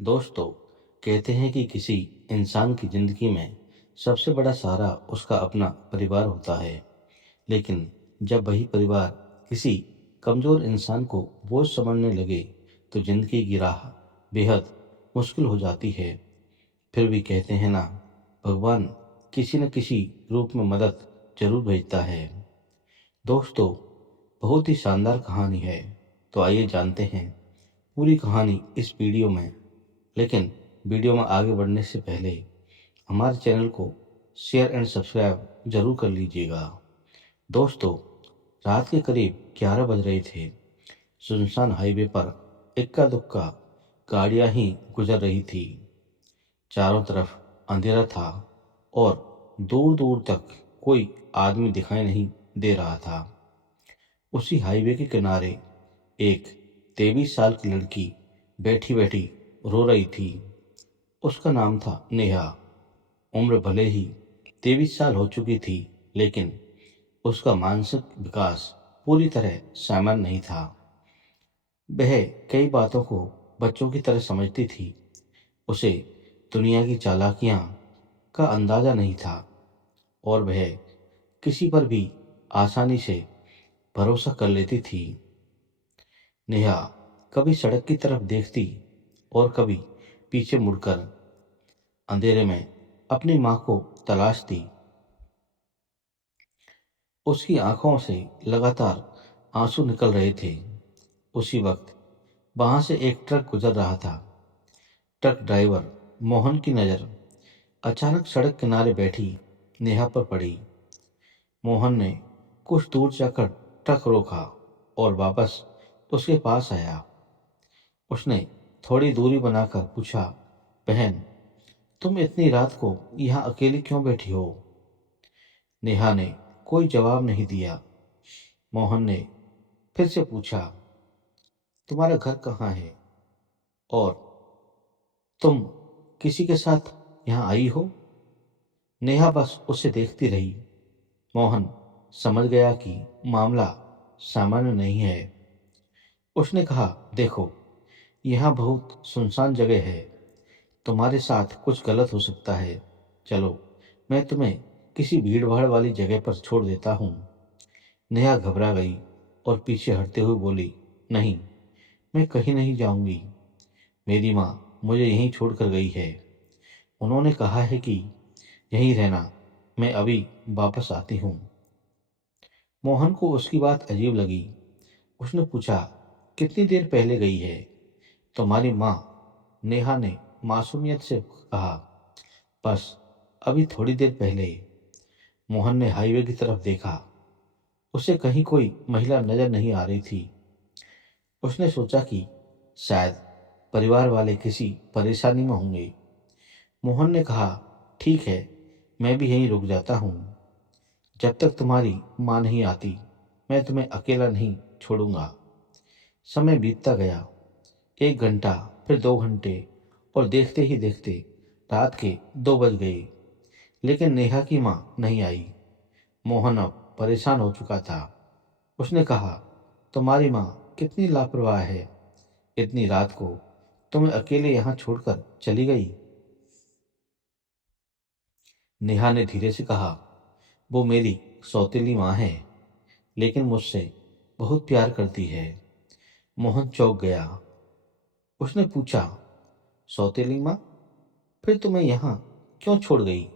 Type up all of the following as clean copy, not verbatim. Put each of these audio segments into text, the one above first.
दोस्तों, कहते हैं कि किसी इंसान की जिंदगी में सबसे बड़ा सहारा उसका अपना परिवार होता है। लेकिन जब वही परिवार किसी कमजोर इंसान को बोझ समझने लगे तो जिंदगी की राह बेहद मुश्किल हो जाती है। फिर भी कहते हैं ना, भगवान किसी न किसी रूप में मदद जरूर भेजता है। दोस्तों, बहुत ही शानदार कहानी है। तो आइए जानते हैं पूरी कहानी इस वीडियो में। लेकिन वीडियो में आगे बढ़ने से पहले हमारे चैनल को शेयर एंड सब्सक्राइब जरूर कर लीजिएगा। दोस्तों, रात के करीब 11 बज रहे थे। सुनसान हाईवे पर इक्का दुक्का गाड़ियां ही गुजर रही थी। चारों तरफ अंधेरा था और दूर दूर तक कोई आदमी दिखाई नहीं दे रहा था। उसी हाईवे के किनारे एक 23 साल की लड़की बैठी बैठी रो रही थी। उसका नाम था नेहा। उम्र भले ही 23 साल हो चुकी थी, लेकिन उसका मानसिक विकास पूरी तरह सामान्य नहीं था। वह कई बातों को बच्चों की तरह समझती थी। उसे दुनिया की चालाकियां का अंदाजा नहीं था और वह किसी पर भी आसानी से भरोसा कर लेती थी। नेहा कभी सड़क की तरफ देखती और कभी पीछे मुड़कर अंधेरे में अपनी माँ को तलाशती। उसकी आंखों से लगातार आंसू निकल रहे थे। उसी वक्त वहां से एक ट्रक गुजर रहा था। ट्रक ड्राइवर मोहन की नज़र अचानक सड़क किनारे बैठी नेहा पर पड़ी। मोहन ने कुछ दूर जाकर ट्रक रोका और वापस उसके पास आया। उसने थोड़ी दूरी बनाकर पूछा, बहन, तुम इतनी रात को यहाँ अकेली क्यों बैठी हो? नेहा ने कोई जवाब नहीं दिया। मोहन ने फिर से पूछा, तुम्हारा घर कहाँ है और तुम किसी के साथ यहाँ आई हो? नेहा बस उसे देखती रही। मोहन समझ गया कि मामला सामान्य नहीं है। उसने कहा, देखो, यहाँ बहुत सुनसान जगह है। तुम्हारे साथ कुछ गलत हो सकता है। चलो, मैं तुम्हें किसी भीड़ भाड़ वाली जगह पर छोड़ देता हूँ। नेहा घबरा गई और पीछे हटते हुए बोली, नहीं, मैं कहीं नहीं जाऊंगी। मेरी माँ मुझे यहीं छोड़कर गई है। उन्होंने कहा है कि यहीं रहना। मैं अभी वापस आती हूँ। मोहन को उसकी बात अजीब लगी। उसने पूछा, कितनी देर पहले गई है तुम्हारी माँ? नेहा ने मासूमियत से कहा, बस अभी थोड़ी देर पहले। मोहन ने हाईवे की तरफ देखा। उसे कहीं कोई महिला नजर नहीं आ रही थी। उसने सोचा कि शायद परिवार वाले किसी परेशानी में होंगे। मोहन ने कहा, ठीक है, मैं भी यहीं रुक जाता हूँ। जब तक तुम्हारी माँ नहीं आती मैं तुम्हें अकेला नहीं छोड़ूंगा। समय बीतता गया। 1 घंटा, फिर 2 घंटे, और देखते ही देखते रात के 2 बज गए। लेकिन नेहा की माँ नहीं आई। मोहन अब परेशान हो चुका था। उसने कहा, तुम्हारी माँ कितनी लापरवाह है। इतनी रात को तुम्हें अकेले यहाँ छोड़कर चली गई। नेहा ने धीरे से कहा, वो मेरी सौतेली माँ है, लेकिन मुझसे बहुत प्यार करती है। मोहन चौंक गया। उसने पूछा, सौतेली माँ? फिर तुम्हें यहाँ क्यों छोड़ गई?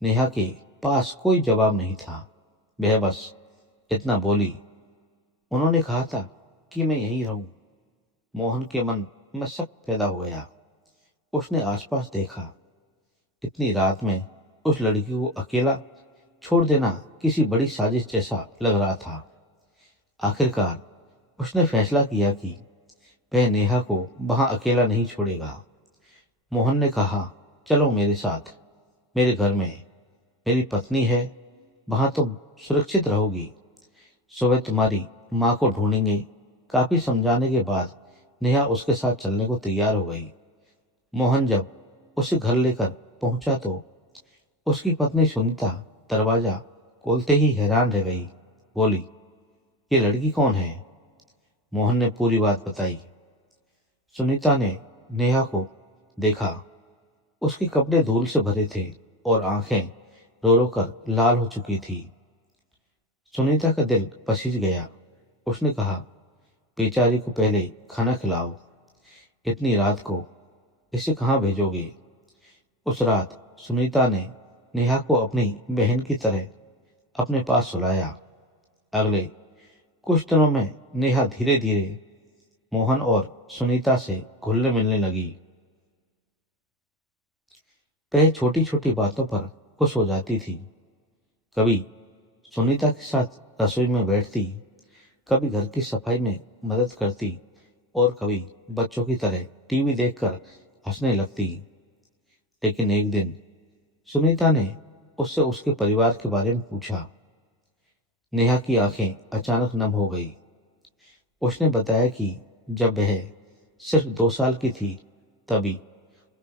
नेहा के पास कोई जवाब नहीं था। वह बस इतना बोली, उन्होंने कहा था कि मैं यहीं रहूं। मोहन के मन में शक पैदा हो गया। उसने आसपास देखा। इतनी रात में उस लड़की को अकेला छोड़ देना किसी बड़ी साजिश जैसा लग रहा था। आखिरकार उसने फैसला किया कि वह नेहा को वहां अकेला नहीं छोड़ेगा। मोहन ने कहा, चलो मेरे साथ, मेरे घर में मेरी पत्नी है, वहां तुम सुरक्षित रहोगी। सुबह तुम्हारी माँ को ढूंढेंगे। काफी समझाने के बाद नेहा उसके साथ चलने को तैयार हो गई। मोहन जब उसे घर लेकर पहुंचा तो उसकी पत्नी सुनीता दरवाजा खोलते ही हैरान रह गई। बोली, ये लड़की कौन है? मोहन ने पूरी बात बताई। सुनीता ने नेहा को देखा। उसके कपड़े धूल से भरे थे और आंखें रो रो कर लाल हो चुकी थी। सुनीता का दिल पसीज गया। उसने कहा, बेचारी को पहले खाना खिलाओ। इतनी रात को इसे कहाँ भेजोगे? उस रात सुनीता ने नेहा को अपनी बहन की तरह अपने पास सुलाया। अगले कुछ दिनों में नेहा धीरे धीरे मोहन और सुनीता से घुलने मिलने लगी। वह छोटी छोटी बातों पर खुश हो जाती थी। कभी सुनीता के साथ रसोई में बैठती, कभी घर की सफाई में मदद करती और कभी बच्चों की तरह टीवी देखकर हंसने लगती। लेकिन एक दिन सुनीता ने उससे उसके परिवार के बारे में पूछा। नेहा की आंखें अचानक नम हो गई। उसने बताया कि जब वह सिर्फ 2 साल की थी तभी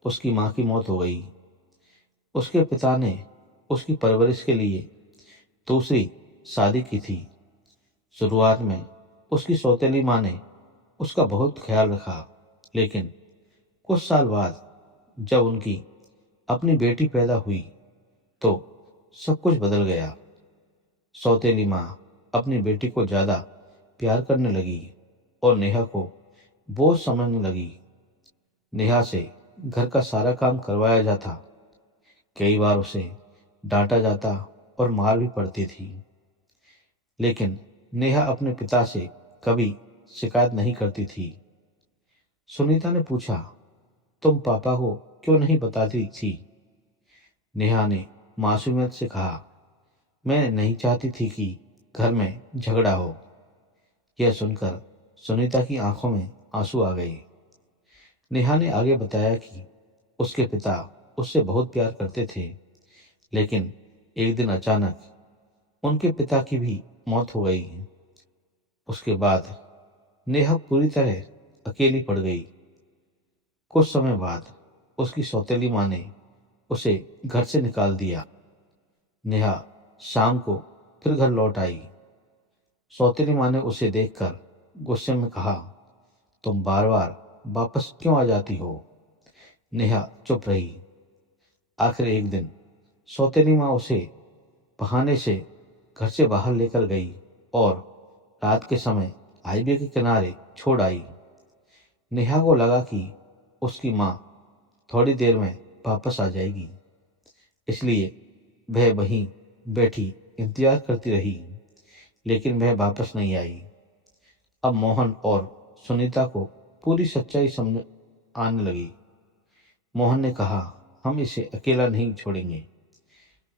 उसकी माँ की मौत हो गई। उसके पिता ने उसकी परवरिश के लिए दूसरी शादी की थी। शुरुआत में उसकी सौतेली माँ ने उसका बहुत ख्याल रखा, लेकिन कुछ साल बाद जब उनकी अपनी बेटी पैदा हुई तो सब कुछ बदल गया। सौतेली माँ अपनी बेटी को ज़्यादा प्यार करने लगी और नेहा को बोझ समझने लगी। नेहा से घर का सारा काम करवाया जाता। कई बार उसे डांटा जाता और मार भी पड़ती थी। लेकिन नेहा अपने पिता से कभी शिकायत नहीं करती थी। सुनीता ने पूछा, तुम पापा को क्यों नहीं बताती थी? नेहा ने मासूमियत से कहा, मैं नहीं चाहती थी कि घर में झगड़ा हो। यह सुनकर सुनीता की आंखों में आंसू आ गए। नेहा ने आगे बताया कि उसके पिता उससे बहुत प्यार करते थे, लेकिन एक दिन अचानक उनके पिता की भी मौत हो गई। उसके बाद नेहा पूरी तरह अकेली पड़ गई। कुछ समय बाद उसकी सौतेली माँ ने उसे घर से निकाल दिया। नेहा शाम को फिर घर लौट आई। सौतेली माँ ने उसे देखकर गुस्से में कहा, तुम बार बार वापस क्यों आ जाती हो? नेहा चुप रही। आखिर एक दिन सौतेली माँ उसे बहाने से घर से बाहर लेकर गई और रात के समय हाईवे के किनारे छोड़ आई। नेहा को लगा कि उसकी माँ थोड़ी देर में वापस आ जाएगी, इसलिए वह वहीं बैठी इंतजार करती रही, लेकिन वह वापस नहीं आई। अब मोहन और सुनीता को पूरी सच्चाई समझ आने लगी। मोहन ने कहा, हम इसे अकेला नहीं छोड़ेंगे,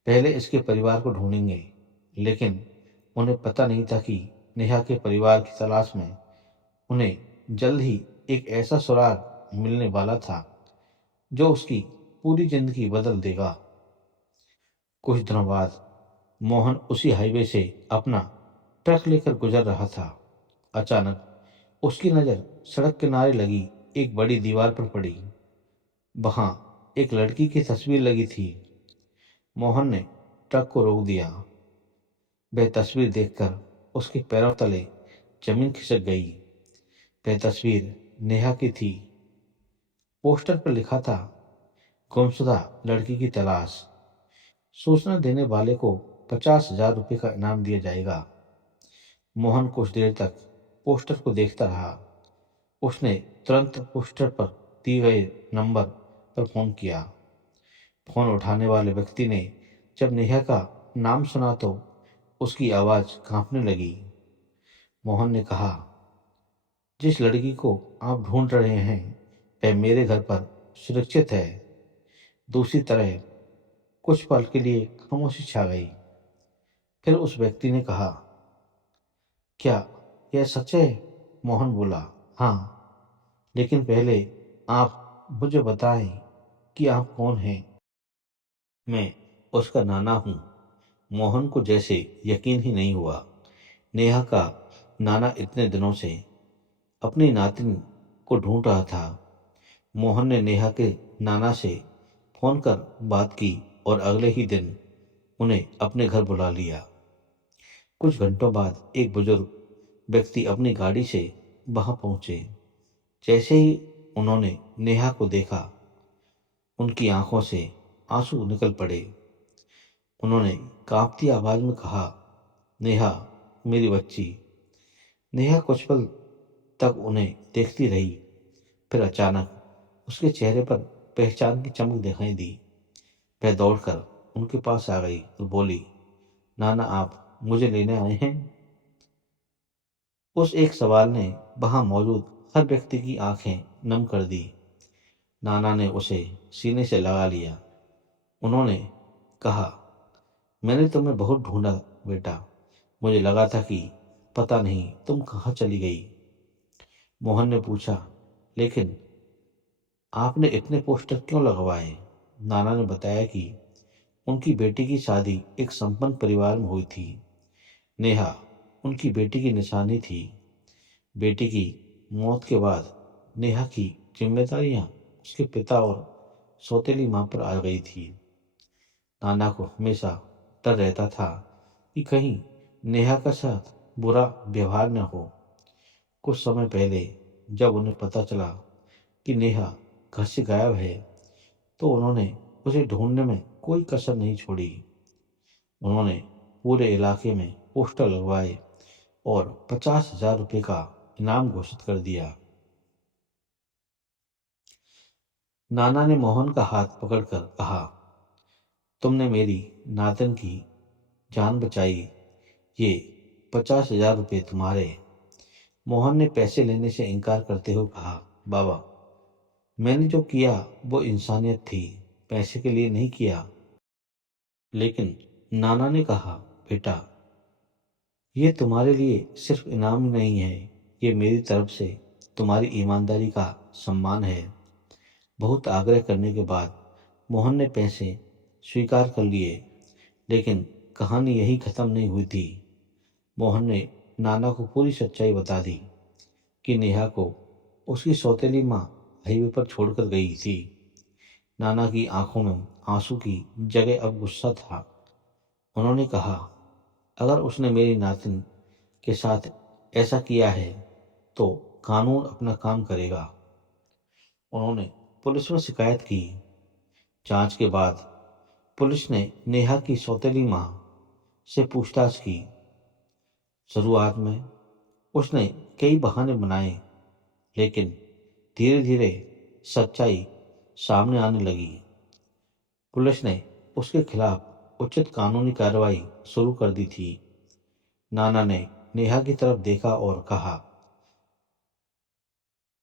पहले इसके परिवार को ढूंढेंगे। लेकिन उन्हें पता नहीं था कि नेहा के परिवार की तलाश में उन्हें जल्द ही एक ऐसा सुराग मिलने वाला था जो उसकी पूरी जिंदगी बदल देगा। कुछ दिनों बाद मोहन उसी हाईवे से अपना ट्रक लेकर गुजर रहा था। अचानक उसकी नज़र सड़क किनारे लगी एक बड़ी दीवार पर पड़ी। वहां एक लड़की की तस्वीर लगी थी। मोहन ने ट्रक को रोक दिया। वह तस्वीर देखकर उसके पैरों तले जमीन खिसक गई। वह तस्वीर नेहा की थी। पोस्टर पर लिखा था, गुमशुदा लड़की की तलाश। सूचना देने वाले को 50,000 रुपये का इनाम दिया जाएगा। मोहन कुछ देर तक पोस्टर को देखता रहा। उसने तुरंत पोस्टर पर दिए गए नंबर पर फोन किया। फोन उठाने वाले व्यक्ति ने जब नेहा का नाम सुना तो उसकी आवाज कांपने लगी। मोहन ने कहा, जिस लड़की को आप ढूंढ रहे हैं वह मेरे घर पर सुरक्षित है। दूसरी तरह कुछ पल के लिए खामोशी छा गई। फिर उस व्यक्ति ने कहा, क्या यह सच है? मोहन बोला, हाँ, लेकिन पहले आप मुझे बताएं कि आप कौन हैं। मैं उसका नाना हूँ। मोहन को जैसे यकीन ही नहीं हुआ। नेहा का नाना इतने दिनों से अपनी नातिन को ढूंढ रहा था। मोहन ने नेहा के नाना से फोन कर बात की और अगले ही दिन उन्हें अपने घर बुला लिया। कुछ घंटों बाद एक बुजुर्ग व्यक्ति अपनी गाड़ी से वहां पहुंचे। जैसे ही उन्होंने नेहा को देखा, उनकी आंखों से आंसू निकल पड़े। उन्होंने कांपती आवाज में कहा, नेहा, मेरी बच्ची। नेहा कुछ पल तक उन्हें देखती रही, फिर अचानक उसके चेहरे पर पहचान की चमक दिखाई दी। वह दौड़कर उनके पास आ गई और बोली, नाना, आप मुझे लेने आए हैं? उस एक सवाल ने वहां मौजूद हर व्यक्ति की आंखें नम कर दी। नाना ने उसे सीने से लगा लिया। उन्होंने कहा, मैंने तुम्हें बहुत ढूंढा बेटा। मुझे लगा था कि पता नहीं तुम कहाँ चली गई। मोहन ने पूछा, लेकिन आपने इतने पोस्टर क्यों लगवाए? नाना ने बताया कि उनकी बेटी की शादी एक संपन्न परिवार में हुई थी। नेहा उनकी बेटी की निशानी थी। बेटी की मौत के बाद नेहा की जिम्मेदारियां उसके पिता और सौतेली मां पर आ गई थी। नाना को हमेशा डर रहता था कि कहीं नेहा का साथ बुरा व्यवहार न हो। कुछ समय पहले जब उन्हें पता चला कि नेहा घर से गायब है, तो उन्होंने उसे ढूंढने में कोई कसर नहीं छोड़ी। उन्होंने पूरे इलाके में पोस्टर लगवाए और 50,000 रुपये का इनाम घोषित कर दिया। नाना ने मोहन का हाथ पकड़कर कहा, तुमने मेरी नातिन की जान बचाई। ये 50,000 रुपये तुम्हारे। मोहन ने पैसे लेने से इनकार करते हुए कहा, बाबा, मैंने जो किया वो इंसानियत थी, पैसे के लिए नहीं किया। लेकिन नाना ने कहा, बेटा, ये तुम्हारे लिए सिर्फ इनाम नहीं है, ये मेरी तरफ से तुम्हारी ईमानदारी का सम्मान है। बहुत आग्रह करने के बाद मोहन ने पैसे स्वीकार कर लिए, लेकिन कहानी यही खत्म नहीं हुई थी। मोहन ने नाना को पूरी सच्चाई बता दी कि नेहा को उसकी सौतेली माँ हाईवे पर छोड़कर गई थी। नाना की आंखों में आंसू की जगह अब गुस्सा था। उन्होंने कहा, अगर उसने मेरी नातिन के साथ ऐसा किया है तो कानून अपना काम करेगा। उन्होंने पुलिस में शिकायत की। जांच के बाद पुलिस ने नेहा की सौतेली माँ से पूछताछ की। शुरुआत में उसने कई बहाने बनाए, लेकिन धीरे धीरे सच्चाई सामने आने लगी। पुलिस ने उसके खिलाफ उचित कानूनी कार्रवाई शुरू कर दी थी। नाना ने नेहा की तरफ देखा और कहा,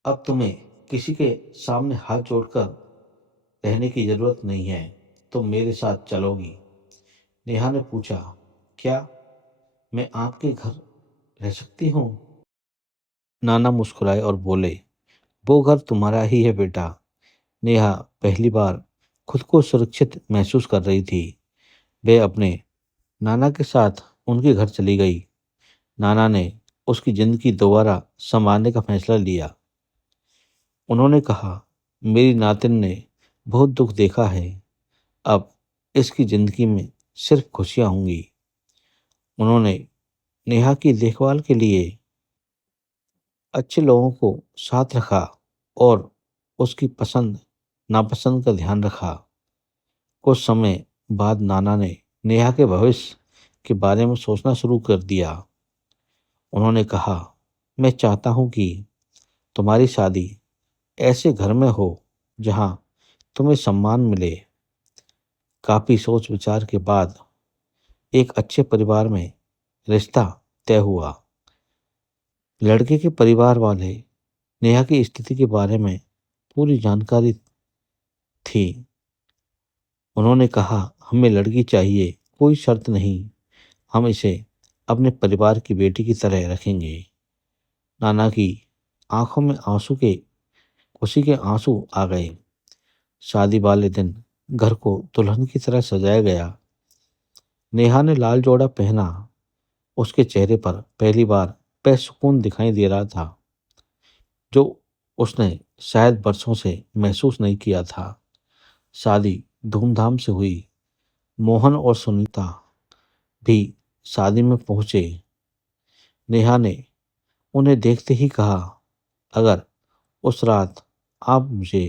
अब तुम्हें किसी के सामने हाथ जोड़कर रहने की जरूरत नहीं है, तुम मेरे साथ चलोगी। नेहा ने पूछा, क्या मैं आपके घर रह सकती हूँ? नाना मुस्कुराए और बोले, वो घर तुम्हारा ही है बेटा। नेहा पहली बार खुद को सुरक्षित महसूस कर रही थी। वह अपने नाना के साथ उनके घर चली गई। नाना ने उसकी जिंदगी दोबारा संवारने का फैसला लिया। उन्होंने कहा, मेरी नातिन ने बहुत दुख देखा है, अब इसकी जिंदगी में सिर्फ खुशियां होंगी। उन्होंने नेहा की देखभाल के लिए अच्छे लोगों को साथ रखा और उसकी पसंद नापसंद का ध्यान रखा। कुछ समय बाद नाना ने नेहा के भविष्य के बारे में सोचना शुरू कर दिया। उन्होंने कहा, मैं चाहता हूं कि तुम्हारी शादी ऐसे घर में हो जहां तुम्हें सम्मान मिले। काफी सोच विचार के बाद एक अच्छे परिवार में रिश्ता तय हुआ। लड़के के परिवार वाले नेहा की स्थिति के बारे में पूरी जानकारी थी। उन्होंने कहा, हमें लड़की चाहिए, कोई शर्त नहीं, हम इसे अपने परिवार की बेटी की तरह रखेंगे। नाना की आंखों में खुशी के आंसू आ गए। शादी वाले दिन घर को दुल्हन की तरह सजाया गया। नेहा ने लाल जोड़ा पहना। उसके चेहरे पर पहली बार बेसुकून दिखाई दे रहा था, जो उसने शायद बरसों से महसूस नहीं किया था। शादी धूमधाम से हुई। मोहन और सुनीता भी शादी में पहुंचे। नेहा ने उन्हें देखते ही कहा, अगर उस रात आप मुझे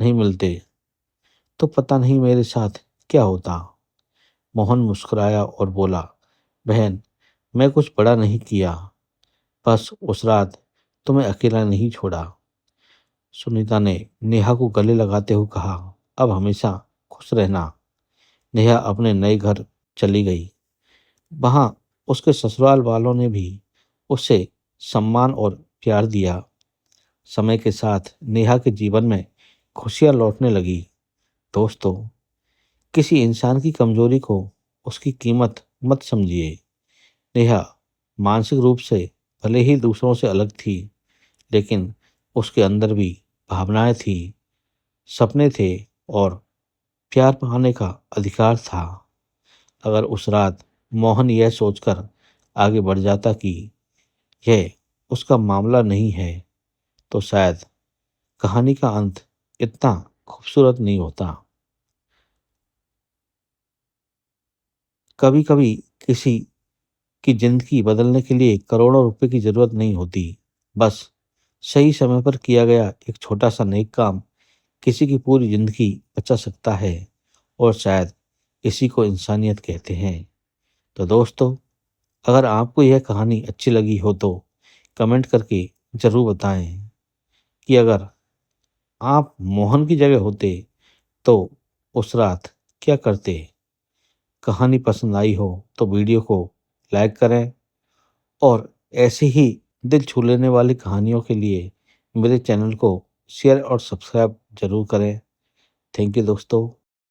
नहीं मिलते तो पता नहीं मेरे साथ क्या होता। मोहन मुस्कुराया और बोला, बहन, मैं कुछ बड़ा नहीं किया, बस उस रात तुम्हें अकेला नहीं छोड़ा। सुनीता ने नेहा को गले लगाते हुए कहा, अब हमेशा खुश रहना। नेहा अपने नए घर चली गई। वहां उसके ससुराल वालों ने भी उसे सम्मान और प्यार दिया। समय के साथ नेहा के जीवन में खुशियां लौटने लगी। दोस्तों, किसी इंसान की कमजोरी को उसकी कीमत मत समझिए। नेहा मानसिक रूप से भले ही दूसरों से अलग थी, लेकिन उसके अंदर भी भावनाएं थी, सपने थे और प्यार पाने का अधिकार था। अगर उस रात मोहन यह सोचकर आगे बढ़ जाता कि यह उसका मामला नहीं है, तो शायद कहानी का अंत इतना खूबसूरत नहीं होता। कभी कभी किसी की जिंदगी बदलने के लिए करोड़ों रुपए की जरूरत नहीं होती। बस सही समय पर किया गया एक छोटा सा नेक काम किसी की पूरी जिंदगी बचा सकता है, और शायद इसी को इंसानियत कहते हैं। तो दोस्तों, अगर आपको यह कहानी अच्छी लगी हो तो कमेंट करके ज़रूर बताएं कि अगर आप मोहन की जगह होते तो उस रात क्या करते। कहानी पसंद आई हो तो वीडियो को लाइक करें, और ऐसी ही दिल छू लेने वाली कहानियों के लिए मेरे चैनल को शेयर और सब्सक्राइब जरूर करें। थैंक यू दोस्तों।